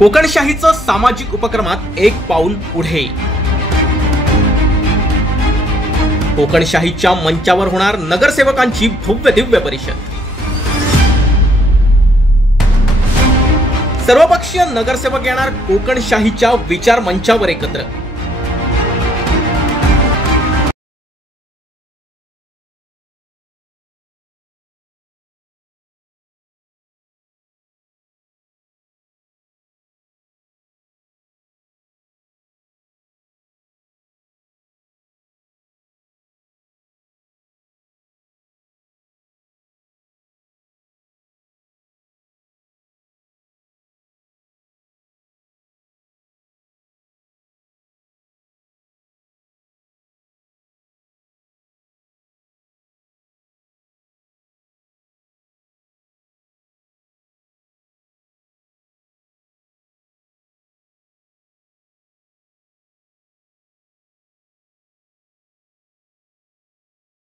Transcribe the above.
कोकणशाहीचं सामाजिक उपक्रमात एक पाऊल पुढे। कोकणशाहीच्या मंचावर होणार नगरसेवकांची भव्य दिव्य परिषद। सर्वपक्षीय नगरसेवक येणार कोकणशाहीच्या विचार मंचावर एकत्र।